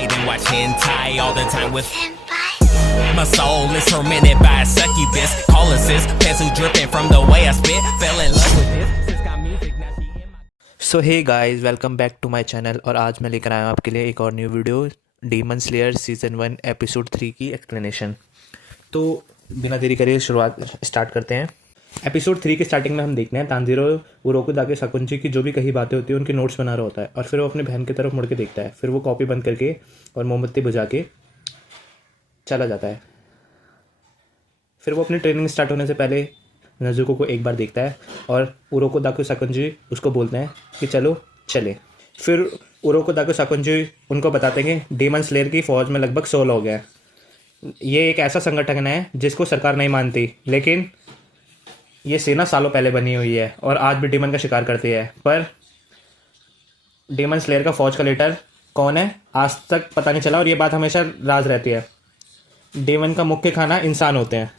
night and watch hentai all the time with my soul is tormented by a succubus. Call assist, pencil dripping from the way I spit. Fell in love with this. Sis got music, now she in my so hey guys, welcome back to my channel. और आज मैं लेकर आया हूँ आपके लिए एक और new video, demon slayer season 1 episode 3 की एक्सप्लेनेशन। तो बिना देरी करे शुरुआत स्टार्ट करते हैं। एपिसोड 3 के स्टार्टिंग में हम देखते हैं तांजीरो उरोकुदाके साकुंची की जो भी कही बातें होती हैं उनके नोट्स बना रहा होता है, और फिर वो अपनी बहन की तरफ मुड़ के देखता है। फिर वो कॉपी बंद करके और मोमबत्ती बुझा के चला जाता है। फिर वो अपनी ट्रेनिंग स्टार्ट होने से पहले नजुको को एक बार देखता है और उरोकुदाके साकुंजी उसको बोलते हैं कि चलो चले। फिर उरोकुदाके साकुंजी उनको बताते हैं कि डीमन स्लेयर की फ़ौज में लगभग 100 लोग हैं। ये एक ऐसा संगठन है जिसको सरकार नहीं मानती, लेकिन ये सेना सालों पहले बनी हुई है और आज भी डीमन का शिकार करती है। पर डीमन स्लेयर का फ़ौज का लीडर कौन है आज तक पता नहीं चला, और ये बात हमेशा राज रहती है। डीमन का मुख्य खाना इंसान होते हैं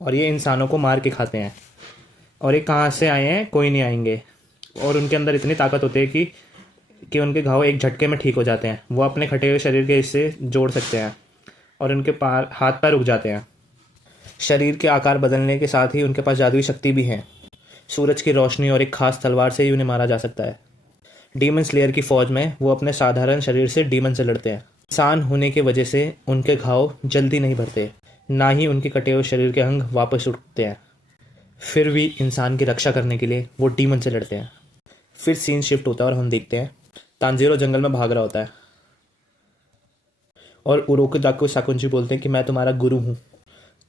और ये इंसानों को मार के खाते हैं, और ये कहाँ से आए हैं कोई नहीं आएंगे। और उनके अंदर इतनी ताकत होती है कि उनके घाव एक झटके में ठीक हो जाते हैं। वो अपने खटे हुए शरीर के हिस्से जोड़ सकते हैं और उनके हाथ पैर रुक जाते हैं। शरीर के आकार बदलने के साथ ही उनके पास जादुई शक्ति भी है। सूरज की रोशनी और एक खास तलवार से ही उन्हें मारा जा सकता है। डीमन स्लेयर की फ़ौज में वो अपने साधारण शरीर से डीमन से लड़ते हैं। इंसान होने की वजह से उनके घाव जल्दी नहीं भरते, ना ही उनके कटे हुए शरीर के अंग वापस उठते हैं। फिर भी इंसान की रक्षा करने के लिए वो डीमन से लड़ते हैं। फिर सीन शिफ्ट होता है और हम देखते हैं तांजीरो जंगल में भाग रहा होता है और उरोकुदाके साकुंची बोलते हैं कि मैं तुम्हारा गुरु हूँ,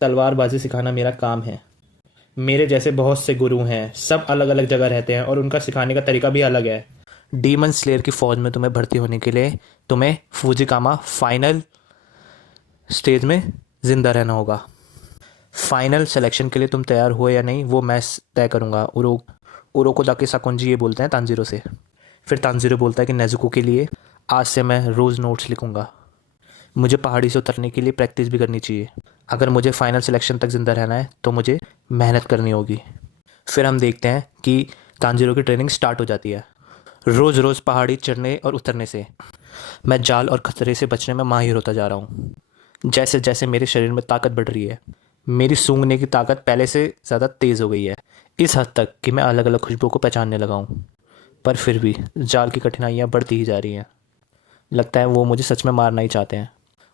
तलवारबाजी सिखाना मेरा काम है। मेरे जैसे बहुत से गुरु हैं, सब अलग अलग जगह रहते हैं और उनका सिखाने का तरीका भी अलग है। डीमन स्लेयर की फ़ौज में तुम्हें भर्ती होने के लिए तुम्हें फुजिकामा फाइनल स्टेज में ज़िंदा रहना होगा। फाइनल सिलेक्शन के लिए तुम तैयार हो या नहीं वो मैं तय करूँगा, उरोकुदाके साकुंजी ये बोलते हैं तांजीरो से। फिर तांजीरो बोलता है कि नेजुको के लिए आज से मैं रोज़ नोट्स लिखूँगा। मुझे पहाड़ी से उतरने के लिए प्रैक्टिस भी करनी चाहिए। अगर मुझे फाइनल सिलेक्शन तक ज़िंदा रहना है तो मुझे मेहनत करनी होगी। फिर हम देखते हैं कि तांजीरो की ट्रेनिंग स्टार्ट हो जाती है। रोज़ रोज़ पहाड़ी चढ़ने और उतरने से मैं जाल और खतरे से बचने में माहिर होता जा रहा हूँ। जैसे जैसे मेरे शरीर में ताकत बढ़ रही है, मेरी सूंघने की ताकत पहले से ज़्यादा तेज़ हो गई है, इस हद तक कि मैं अलग अलग खुशबू को पहचानने लगा हूँ। पर फिर भी जाल की कठिनाइयाँ बढ़ती ही जा रही हैं। लगता है वो मुझे सच में मारना ही चाहते हैं।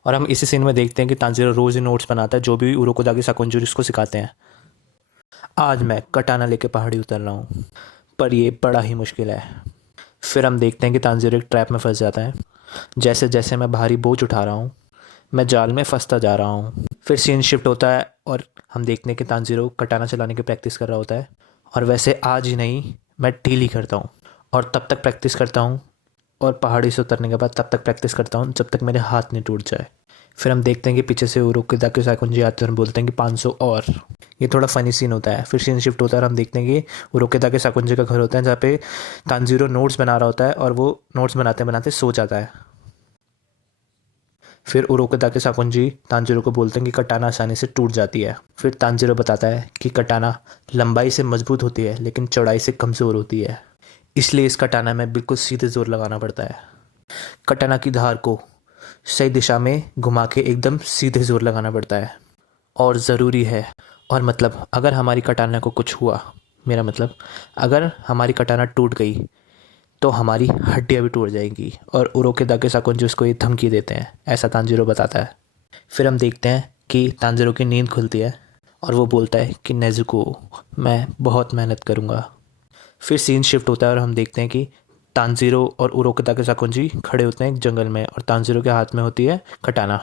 और हम इसी सीन में देखते हैं कि तांजीरो रोज़ ही नोट्स बनाता है जो भी उरोकुदाके साकुंजी उसको सिखाते हैं। आज मैं कटाना लेके पहाड़ी उतर रहा हूँ, पर ये बड़ा ही मुश्किल है। फिर हम देखते हैं कि तांजीरो एक ट्रैप में फंस जाता है। जैसे जैसे मैं भारी बोझ उठा रहा हूँ मैं जाल में फंसता जा रहा हूँ। फिर सीन शिफ्ट होता है और हम देखते हैं कि तांजीरो कटाना चलाने की प्रैक्टिस कर रहा होता है। और वैसे आज ही नहीं, मैं डेली करता हूँ और तब तक प्रैक्टिस करता हूँ, और पहाड़ी से उतरने के बाद तब तक प्रैक्टिस करता हूँ जब तक मेरे हाथ नहीं टूट जाए। फिर हम देखते हैं कि पीछे से उरोकुदाके साकुंजी आते हैं और बोलते हैं कि 500 और। ये थोड़ा फ़नी सीन होता है। फिर सीन शिफ्ट होता है और हम देखते हैं कि उरोकुदाके साकुंजी का घर होता है जहाँ पे तांजीरो नोट्स बना रहा होता है और वो नोट्स बनाते बनाते सो जाता है। फिर उरोकुदाके साकुंजी तांजीरो को बोलते हैं कि कटाना आसानी से टूट जाती है। फिर तांजीरो बताता है कि कटाना लंबाई से मजबूत होती है लेकिन चौड़ाई से कमज़ोर होती है, इसलिए इस कटाना में बिल्कुल सीधे जोर लगाना पड़ता है। कटाना की धार को सही दिशा में घुमा के एकदम सीधे जोर लगाना पड़ता है और ज़रूरी है। और मतलब अगर हमारी कटाना को कुछ हुआ, मेरा मतलब अगर हमारी कटाना टूट गई तो हमारी हड्डियाँ भी टूट जाएंगी। और उरोकुदाके साकुंजी उसको ये धमकी देते हैं, ऐसा तांजीरो बताता है। फिर हम देखते हैं कि तांजीरो की नींद खुलती है और वो बोलता है कि नेजुको मैं बहुत मेहनत करूँगा। फिर सीन शिफ्ट होता है और हम देखते हैं कि तांजीरो और उरोकुदाके साकुंजी खड़े होते हैं एक जंगल में और तांजीरो के हाथ में होती है कटाना।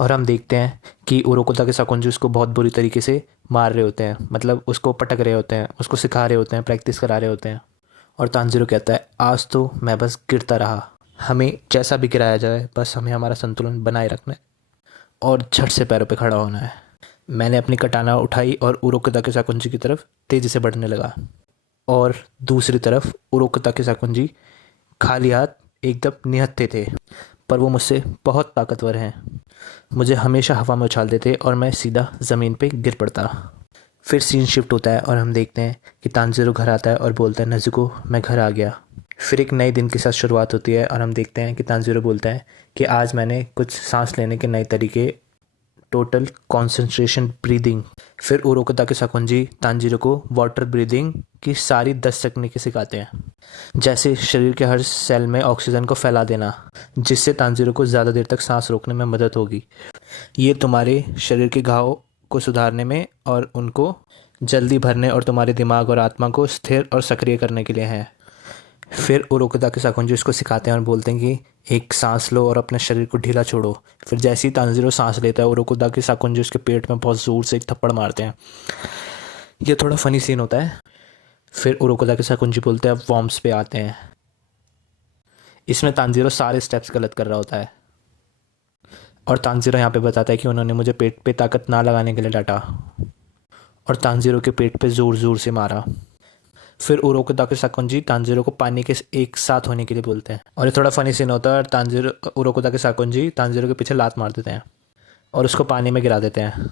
और हम देखते हैं कि उरोकुदाके साकुंजी उसको बहुत बुरी तरीके से मार रहे होते हैं, मतलब उसको पटक रहे होते हैं, उसको सिखा रहे होते हैं, प्रैक्टिस करा रहे होते हैं। और तांजीरो कहता है आज तो मैं बस गिरता रहा, हमें जैसा भी गिराया जाए बस हमें हमारा संतुलन बनाए रखना है और झट से पैरों पे खड़ा होना है। मैंने अपनी कटाना उठाई और उरोकुदाके साकुंजी की तरफ तेज़ी से बढ़ने लगा, और दूसरी तरफ उरोकुदाके साकुंजी खाली हाथ एकदम निहत्थे थे, पर वो मुझसे बहुत ताकतवर हैं। मुझे हमेशा हवा में उछाल देते और मैं सीधा ज़मीन पे गिर पड़ता। फिर सीन शिफ्ट होता है और हम देखते हैं कि तांजीरो घर आता है और बोलता है नेजुको मैं घर आ गया। फिर एक नए दिन के साथ शुरुआत होती है और हम देखते हैं कि तांजीरो बोलता है कि आज मैंने कुछ सांस लेने के नए तरीके, टोटल कॉन्सेंट्रेशन ब्रीदिंग। फिर उरोको ताके साकुंजी तांजीरो को वाटर ब्रीदिंग की सारी 10 तकनीकें सिखाते हैं, जैसे शरीर के हर सेल में ऑक्सीजन को फैला देना, जिससे तांजीरो को ज़्यादा देर तक सांस रोकने में मदद होगी। ये तुम्हारे शरीर के घाव को सुधारने में और उनको जल्दी भरने और तुम्हारे दिमाग और आत्मा को स्थिर और सक्रिय करने के लिए है। फिर उरोको ताके साकुंजी उसको सिखाते हैं और बोलते हैं कि एक सांस लो और अपने शरीर को ढीला छोड़ो। फिर जैसे ही तांजीरो सांस लेता है, उरोको ताके साकुंजी उसके पेट में बहुत ज़ोर से एक थप्पड़ मारते हैं। ये थोड़ा फनी सीन होता है। फिर उरोको ताके साकुंजी बोलते हैं अब वॉर्म्स पे आते हैं। इसमें तांजीरो सारे स्टेप्स गलत कर रहा होता है और तांजीरो यहाँ पे बताता है कि उन्होंने मुझे पेट पे ताकत ना लगाने के लिए डांटा और तांजीरो के पेट पे ज़ोर ज़ोर से मारा। फिर उरोको ताके साकुंजी तांजीरो को पानी के एक साथ होने के लिए बोलते हैं और ये थोड़ा फनी सीन होता है और तांजीरो उरोको ताके साकुंजी तांजीरो के पीछे लात मार देते हैं और उसको पानी में गिरा देते हैं।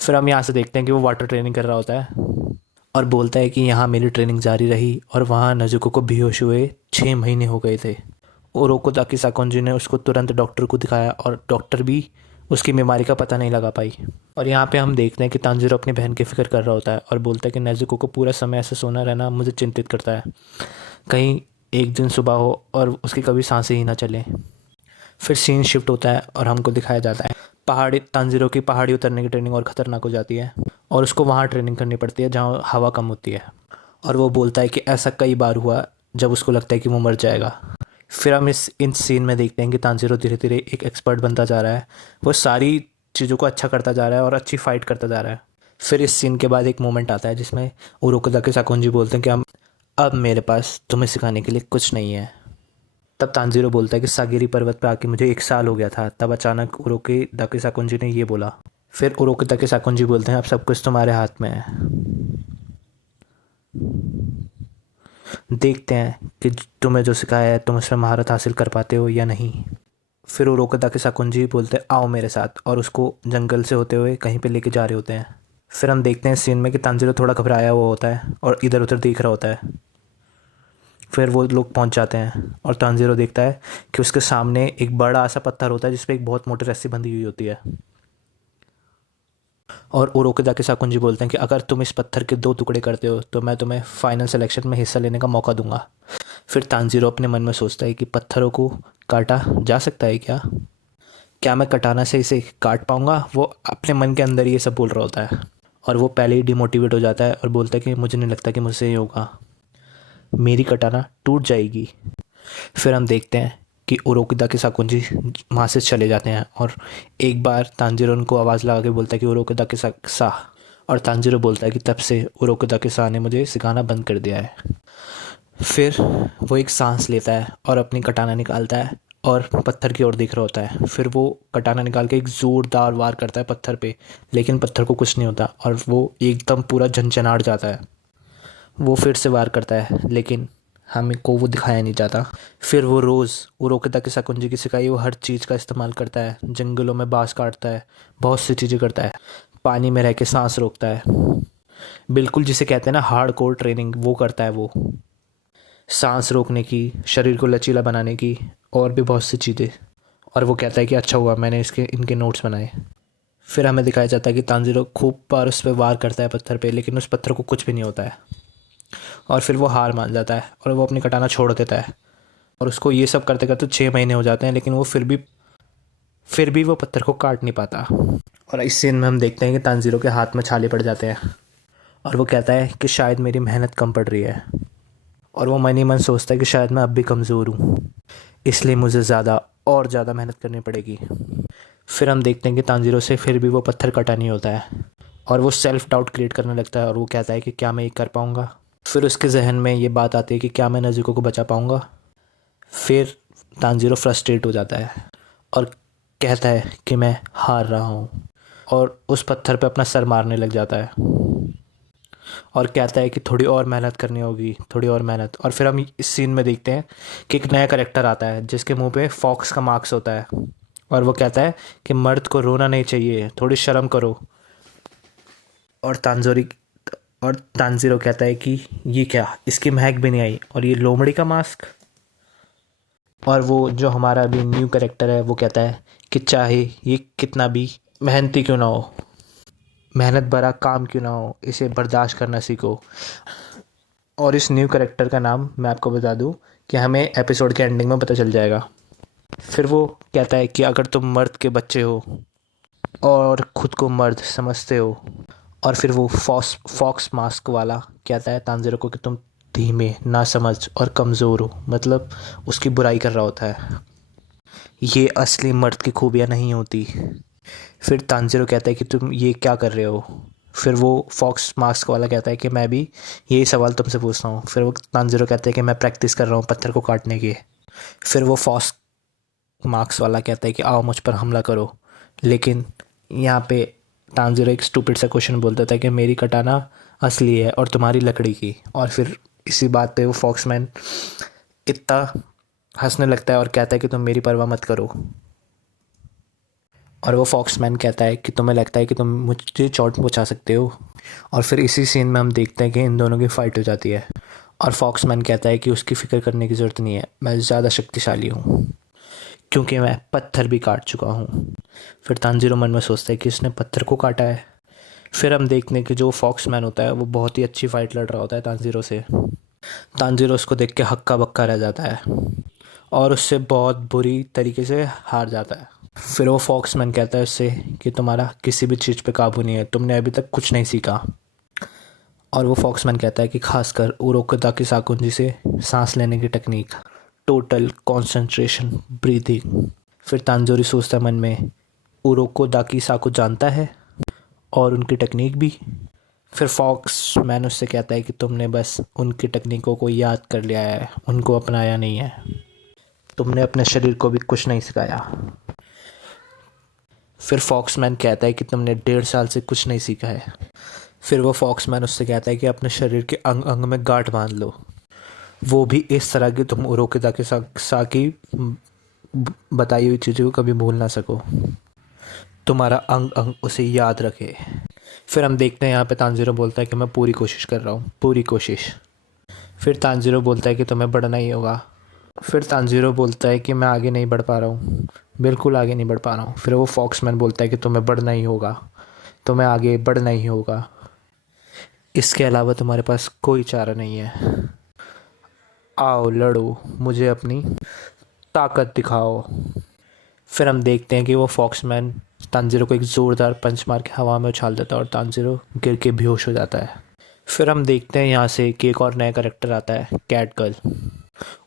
फिर हम यहाँ से देखते हैं कि वो वाटर ट्रेनिंग कर रहा होता है और बोलता है कि यहाँ मेरी ट्रेनिंग जारी रही और वहाँ नजुको को बेहोश हुए 6 महीने हो गए थे। उरोको ताके साकुंजी ने उसको तुरंत डॉक्टर को दिखाया और डॉक्टर भी उसकी बीमारी का पता नहीं लगा पाई। और यहाँ पे हम देखते हैं कि तांजीरो अपनी बहन की फ़िक्र कर रहा होता है और बोलता है कि नेज़ुको को पूरा समय ऐसे सोना रहना मुझे चिंतित करता है, कहीं एक दिन सुबह हो और उसकी कभी सांसें ही ना चलें। फिर सीन शिफ्ट होता है और हमको दिखाया जाता है तांजीरो की पहाड़ी उतरने की ट्रेनिंग और ख़तरनाक हो जाती है और उसको वहाँ ट्रेनिंग करनी पड़ती है जहाँ हवा कम होती है। और वो बोलता है कि ऐसा कई बार हुआ जब उसको लगता है कि वो मर जाएगा। फिर हम इन सीन में देखते हैं कि तांजीरो धीरे धीरे एक एक्सपर्ट बनता जा रहा है। वो सारी चीज़ों को अच्छा करता जा रहा है और अच्छी फाइट करता जा रहा है। फिर इस सीन के बाद एक मोमेंट आता है जिसमें उरोको ताके साकुंजी बोलते हैं कि अब मेरे पास तुम्हें सिखाने के लिए कुछ नहीं है। तब तांजीरो बोलता है कि सागिरी पर्वत पे आके मुझे 1 साल हो गया था। तब अचानक उरोको ताके साकुंजी ने ये बोला। फिर उरोको ताके साकुंजी बोलते हैं अब सब कुछ तुम्हारे हाथ में है, देखते हैं कि तुम्हें जो सिखाया है तुम उसमें महारत हासिल कर पाते हो या नहीं। फिर उरोको ताके साकुंजी बोलते हैं आओ मेरे साथ और उसको जंगल से होते हुए कहीं पे लेके जा रहे होते हैं। फिर हम देखते हैं सीन में कि तांजीरो थोड़ा घबराया हुआ होता है और इधर उधर देख रहा होता है। फिर वो लोग पहुंच जाते हैं और तांजीरो देखता है कि उसके सामने एक बड़ा सा पत्थर होता है जिस पे एक बहुत मोटी रस्सी बंधी हुई होती है और उरोको ताके साकुंजी बोलते हैं कि अगर तुम इस पत्थर के 2 टुकड़े करते हो तो मैं तुम्हें फाइनल सिलेक्शन में हिस्सा लेने का मौका दूंगा। फिर तांजीरो अपने मन में सोचता है कि पत्थरों को काटा जा सकता है क्या मैं कटाना से इसे काट पाऊंगा। वो अपने मन के अंदर ये सब बोल रहा होता है और वो पहले ही डिमोटिवेट हो जाता है और बोलता है कि मुझे नहीं लगता कि मुझसे ये होगा, मेरी कटाना टूट जाएगी। फिर हम देखते हैं कि उरोको ताके साकुंजी वहाँ से चले जाते हैं और एक बार तांजीरो उनको आवाज़ लगा के बोलता है कि उरोको ताके सा और तांजीरो बोलता है कि तब से उरोको ताके सा ने मुझे सिखाना बंद कर दिया है। फिर वो एक सांस लेता है और अपनी कटाना निकालता है और पत्थर की ओर देख रहा होता है। फिर वो कटाना निकाल के एक ज़ोरदार वार करता है पत्थर पे, लेकिन पत्थर को कुछ नहीं होता और वो एकदम पूरा झनझनाट जाता है। वो फिर से वार करता है लेकिन हमें को वो दिखाया नहीं जाता। फिर वो रोज़ उरोको ताके साकुंजी की सिखाई वो हर चीज़ का इस्तेमाल करता है। जंगलों में बाँस काटता है, बहुत सी चीज़ें करता है, पानी में रह के सांस रोकता है, बिल्कुल जिसे कहते हैं ना हार्ड कोर ट्रेनिंग वो करता है। वो सांस रोकने की, शरीर को लचीला बनाने की और भी बहुत सी चीज़ें। और वो कहता है कि अच्छा हुआ मैंने इनके नोट्स बनाए। फिर हमें दिखाया जाता है कि तांजीरो खूब बार उस पर वार करता है पत्थर पे, लेकिन उस पत्थर को कुछ भी नहीं होता है और फिर वो हार मान जाता है और वो अपनी कटाना छोड़ देता है। और उसको ये सब करते करते 6 महीने हो जाते हैं, लेकिन वो फिर भी वो पत्थर को काट नहीं पाता। और इस सीन में हम देखते हैं कि तांजीरो के हाथ में छाले पड़ जाते हैं और वो कहता है कि शायद मेरी मेहनत कम पड़ रही है और वो मन ही मन सोचता है कि शायद मैं अब भी कमज़ोर हूँ, इसलिए मुझे ज़्यादा और ज़्यादा मेहनत करनी पड़ेगी। फिर हम देखते हैं कि तांजीरो से फिर भी वो पत्थर कटा नहीं होता है और वो सेल्फ डाउट क्रिएट करने लगता है और वो कहता है कि क्या मैं ये कर पाऊँगा। फिर उसके जहन में ये बात आती है कि क्या मैं नेज़ुको को बचा पाऊँगा। फिर तांजीरो फ्रस्ट्रेट हो जाता है और कहता है कि मैं हार रहा हूँ और उस पत्थर पे अपना सर मारने लग जाता है और कहता है कि थोड़ी और मेहनत करनी होगी, थोड़ी और मेहनत। और फिर हम इस सीन में देखते हैं कि एक नया कैरेक्टर आता है जिसके मुंह पे फॉक्स का मार्क्स होता है और वो कहता है कि मर्द को रोना नहीं चाहिए, थोड़ी शर्म करो। और तांजीरो कहता है कि ये क्या, इसकी महक भी नहीं आई और ये लोमड़ी का मास्क। और वो जो हमारा अभी न्यू कैरेक्टर है वो कहता है कि चाहे ये कितना भी मेहनती क्यों ना हो, मेहनत भरा काम क्यों ना हो, इसे बर्दाश्त करना सीखो। और इस न्यू कैरेक्टर का नाम मैं आपको बता दूं कि हमें एपिसोड के एंडिंग में पता चल जाएगा। फिर वो कहता है कि अगर तुम मर्द के बच्चे हो और ख़ुद को मर्द समझते हो, और फिर वो फॉक्स मास्क वाला कहता है तांजिरो को कि तुम धीमे, नासमझ और कमज़ोर हो, मतलब उसकी बुराई कर रहा होता है। ये असली मर्द की खूबियाँ नहीं होती। फिर तांजिरो कहता है कि तुम ये क्या कर रहे हो। फिर वो फॉक्स मास्क वाला कहता है कि मैं भी यही सवाल तुमसे पूछता हूँ। फिर वो तांजिरो कहता है कि मैं प्रैक्टिस कर रहा हूँ पत्थर को काटने की। फिर वो फॉक्स मार्क्स वाला कहता है कि आओ मुझ पर हमला करो। लेकिन यहाँ पे तांजिरो एक स्टूपिड सा क्वेश्चन बोल देता है कि मेरी कटाना असली है और तुम्हारी लकड़ी की। और फिर इसी बात पे वो फॉक्समैन इतना हंसने लगता है और कहता है कि तुम मेरी परवाह मत करो। और वो फॉक्समैन कहता है कि तुम्हें लगता है कि तुम मुझे चोट पहुंचा सकते हो। और फिर इसी सीन में हम देखते हैं कि इन दोनों की फ़ाइट हो जाती है। और फॉक्समैन कहता है कि उसकी फ़िक्र करने की ज़रूरत नहीं है, मैं ज़्यादा शक्तिशाली हूँ क्योंकि मैं पत्थर भी काट चुका हूँ। फिर तांजिरो मन में सोचता है कि इसने पत्थर को काटा है। फिर हम देखते हैं कि जो फॉक्समैन होता है वो बहुत ही अच्छी फ़ाइट लड़ रहा होता है तांजिरो से। तांजिरो उसको देख के हक्का बक्का रह जाता है और उससे बहुत बुरी तरीके से हार जाता है। फिर वो फॉक्समैन कहता है उससे कि तुम्हारा किसी भी चीज़ पे काबू नहीं है, तुमने अभी तक कुछ नहीं सीखा। और वो फॉक्समैन कहता है कि खासकर उरोकोदाकी साकुंजी से सांस लेने की टेक्निक, टोटल कंसंट्रेशन ब्रीदिंग। फिर तांजिरो सोचता है मन में, उरोकोदाकी साकु जानता है और उनकी टेक्निक भी। फिर फॉक्समैन उससे कहता है कि तुमने बस उनकी टेक्निकों को याद कर लिया है, उनको अपनाया नहीं है, तुमने अपने शरीर को भी कुछ नहीं सिखाया। फिर फॉक्समैन कहता है कि तुमने 1.5 साल से कुछ नहीं सीखा है। फिर वो फॉक्समैन उससे कहता है कि अपने शरीर के अंग अंग में गांठ बांध लो, वो भी इस तरह की तुम उरोकोदाकी साकी बताई हुई चीज़ों को कभी भूल ना सको, तुम्हारा अंग अंग उसे याद रखे। फिर हम देखते हैं यहाँ पे तांजिरो बोलता है कि मैं पूरी कोशिश कर रहा हूँ, पूरी कोशिश। फिर तांजिरो बोलता है कि तुम्हें बढ़ना ही होगा। फिर तांजिरो बोलता है कि मैं आगे नहीं बढ़ पा रहा हूँ, बिल्कुल आगे नहीं बढ़ पा रहा हूँ। फिर वो फॉक्समैन बोलता है कि तुम्हें बढ़ना ही होगा, तुम्हें आगे बढ़ना ही होगा, इसके अलावा तुम्हारे पास कोई चारा नहीं है। आओ लड़ो, मुझे अपनी ताकत दिखाओ। फिर हम देखते हैं कि वो फॉक्समैन तांजिरो को एक ज़ोरदार पंच मार के हवा में उछाल देता है और तांजिरो गिर के बेहोश हो जाता है। फिर हम देखते हैं यहाँ से कि एक और नया कैरेक्टर आता है, कैट गर्ल।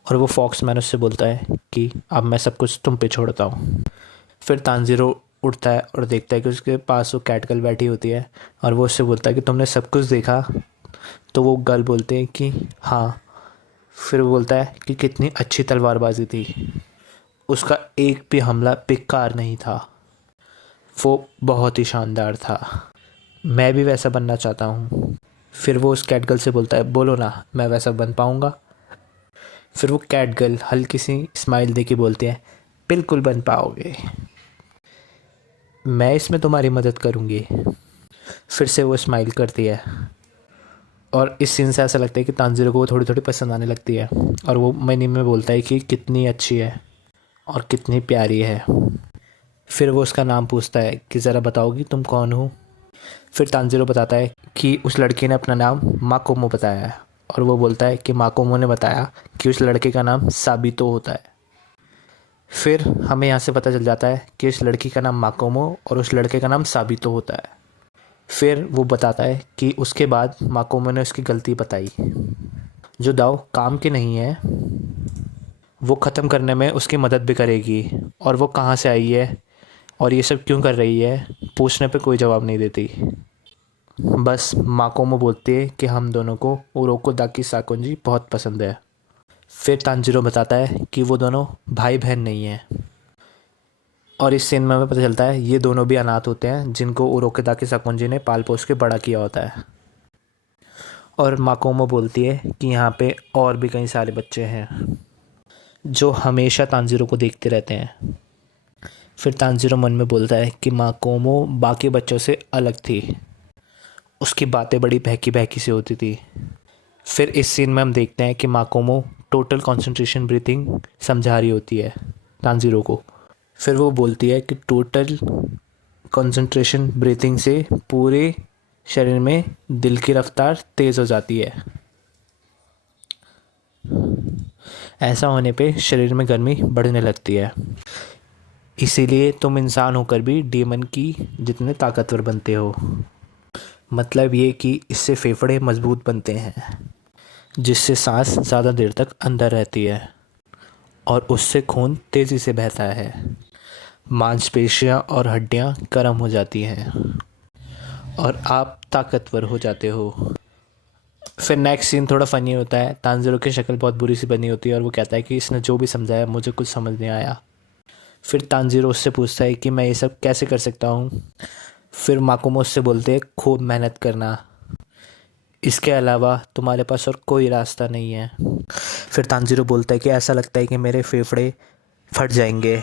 और वो फॉक्समैन उससे बोलता है कि अब मैं सब कुछ तुम पे छोड़ता हूँ। फिर तांजिरो उठता है और देखता है कि उसके पास वो कैट गर्ल बैठी होती है और वो उससे बोलता है कि तुमने सब कुछ देखा। तो वो गर्ल बोलते हैं कि हाँ। फिर वो बोलता है कि कितनी अच्छी तलवारबाजी थी, उसका एक भी हमला बेकार नहीं था, वो बहुत ही शानदार था, मैं भी वैसा बनना चाहता हूँ। फिर वो उस कैट गर्ल से बोलता है बोलो ना, मैं वैसा बन पाऊँगा। फिर वो कैट गर्ल हल्की सी स्माइल दे के बोलती है बिल्कुल बन पाओगे, मैं इसमें तुम्हारी मदद करूँगी। फिर से वो स्माइल करती है और इस सीन से ऐसा लगता है कि तांजिरो को वो थोड़ी थोड़ी पसंद आने लगती है। और वो मनी में बोलता है कि कितनी अच्छी है और कितनी प्यारी है। फिर वो उसका नाम पूछता है कि ज़रा बताओगी तुम कौन हो। फिर तांजिरो बताता है कि उस लड़के ने अपना नाम माकोमो बताया है और वो बोलता है कि माकोमो ने बताया कि उस लड़के का नाम साबितो होता है। फिर हमें यहाँ से पता चल जाता है कि उस लड़की का नाम माकोमो और उस लड़के का नाम साबितो होता है। फिर वो बताता है कि उसके बाद माकोमो ने उसकी गलती बताई, जो दाव काम के नहीं है वो ख़त्म करने में उसकी मदद भी करेगी, और वो कहाँ से आई है और ये सब क्यों कर रही है पूछने पे कोई जवाब नहीं देती। बस माकोमो बोलती है कि हम दोनों को उरोकोदाकी साकुंजी बहुत पसंद है। फिर तांजिरो बताता है कि वो दोनों भाई बहन नहीं हैं। और इस सीन में हमें पता चलता है ये दोनों भी अनाथ होते हैं जिनको उरोकोदाकी साकुंजी ने पाल पोस के बड़ा किया होता है। और माकोमो बोलती है कि यहाँ पे और भी कई सारे बच्चे हैं जो हमेशा तांजिरो को देखते रहते हैं। फिर तांजिरो मन में बोलता है कि माकोमो बाकी बच्चों से अलग थी, उसकी बातें बड़ी बहकी बहकी से होती थी। फिर इस सीन में हम देखते हैं कि माकोमो टोटल कंसंट्रेशन ब्रीथिंग समझा रही होती है तानजीरो को। फिर वो बोलती है कि टोटल कंसंट्रेशन ब्रीथिंग से पूरे शरीर में दिल की रफ्तार तेज़ हो जाती है। ऐसा होने पे शरीर में गर्मी बढ़ने लगती है। इसीलिए तुम इंसान होकर भी डीमन की जितने ताकतवर बनते हो। मतलब ये कि इससे फेफड़े मजबूत बनते हैं, जिससे सांस ज़्यादा देर तक अंदर रहती है और उससे खून तेज़ी से बहता है। मांसपेशियां और हड्डियां गर्म हो जाती हैं और आप ताकतवर हो जाते हो। फिर नेक्स्ट सीन थोड़ा फ़नी होता है। तानजीरो की शक्ल बहुत बुरी सी बनी होती है और वो कहता है कि इसने जो भी समझाया मुझे कुछ समझ नहीं आया। फिर तानजीरो उससे पूछता है कि मैं ये सब कैसे कर सकता हूँ। फिर माकुमो उससे बोलते हैं खूब मेहनत करना, इसके अलावा तुम्हारे पास और कोई रास्ता नहीं है। फिर तानजीरो बोलता है कि ऐसा लगता है कि मेरे फेफड़े फट जाएंगे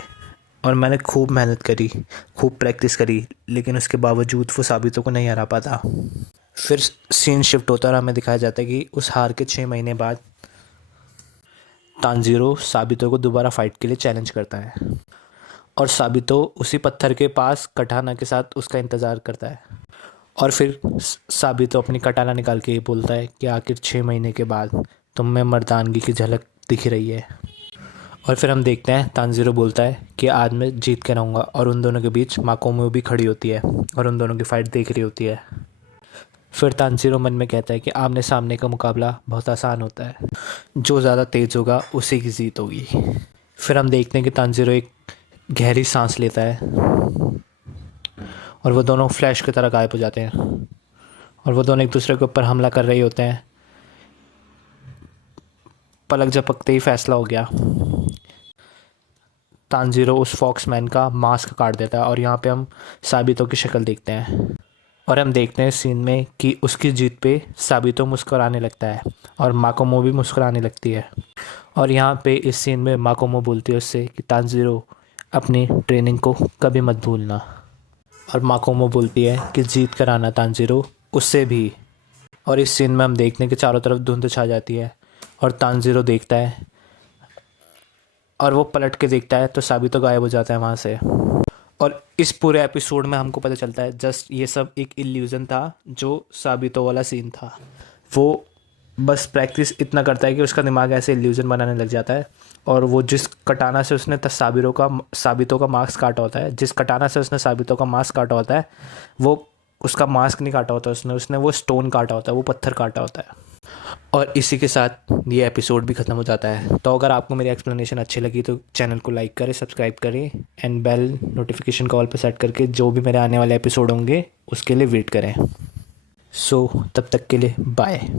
और मैंने खूब मेहनत करी, खूब प्रैक्टिस करी, लेकिन उसके बावजूद वो साबितो को नहीं हरा पाता। फिर सीन शिफ्ट होता है और हमें दिखाया जाता है कि उस हार के 6 महीने बाद तानजीरो साबितो को दोबारा फाइट के लिए चैलेंज करता है और साबितो उसी पत्थर के पास कटाना के साथ उसका इंतज़ार करता है। और फिर साबितो अपनी कटाना निकाल के ये बोलता है कि आखिर 6 महीने के बाद तुम में मर्दानगी की झलक दिख रही है। और फिर हम देखते हैं तानजीरो बोलता है कि आज मैं जीत के रहूँगा, और उन दोनों के बीच माकोमो भी खड़ी होती है और उन दोनों की फ़ाइट देख रही होती है। फिर तानजीरो मन में कहता है कि आमने सामने का मुकाबला बहुत आसान होता है, जो ज़्यादा तेज़ होगा उसी की जीत होगी। फिर हम देखते हैं कि तानजीरो एक गहरी सांस लेता है और वो दोनों फ्लैश की तरह गायब हो जाते हैं और वो दोनों एक दूसरे के ऊपर हमला कर रहे होते हैं। पलक झपकते ही फैसला हो गया। तानजीरो उस फॉक्समैन का मास्क काट देता है और यहाँ पे हम साबितो की शक्ल देखते हैं और हम देखते हैं सीन में कि उसकी जीत पे साबितो मुस्कुराने लगता है और माकोमो भी मुस्कुराने लगती है। और यहाँ पे इस सीन में माकोमो बोलती है उससे कि तानजीरो अपनी ट्रेनिंग को कभी मत भूलना, और माकोमो बोलती है कि जीत कर आना तानजीरो, उससे भी। और इस सीन में हम देखते हैं कि चारों तरफ धुंध छा जाती है और तानजीरो देखता है और वो पलट के देखता है तो साबितो गायब हो जाता है वहाँ से। और इस पूरे एपिसोड में हमको पता चलता है जस्ट ये सब एक इल्यूज़न था, जो साबितो वाला सीन था। वो बस प्रैक्टिस इतना करता है कि उसका दिमाग ऐसे इल्यूज़न बनाने लग जाता है, और वो जिस कटाना से उसने साबितो का मास्क काटा होता है, जिस कटाना से उसने साबितो का मास्क काटा होता है, वो उसका मास्क नहीं काटा होता उसने वो स्टोन काटा होता है, वो पत्थर काटा होता है। और इसी के साथ ये एपिसोड भी ख़त्म हो जाता है। तो अगर आपको मेरी एक्सप्लेनेशन अच्छी लगी तो चैनल को लाइक करें, सब्सक्राइब करें एंड बेल नोटिफिकेशन कॉल पर सेट करके जो भी मेरे आने वाले एपिसोड होंगे उसके लिए वेट करें। सो तब तक के लिए बाय।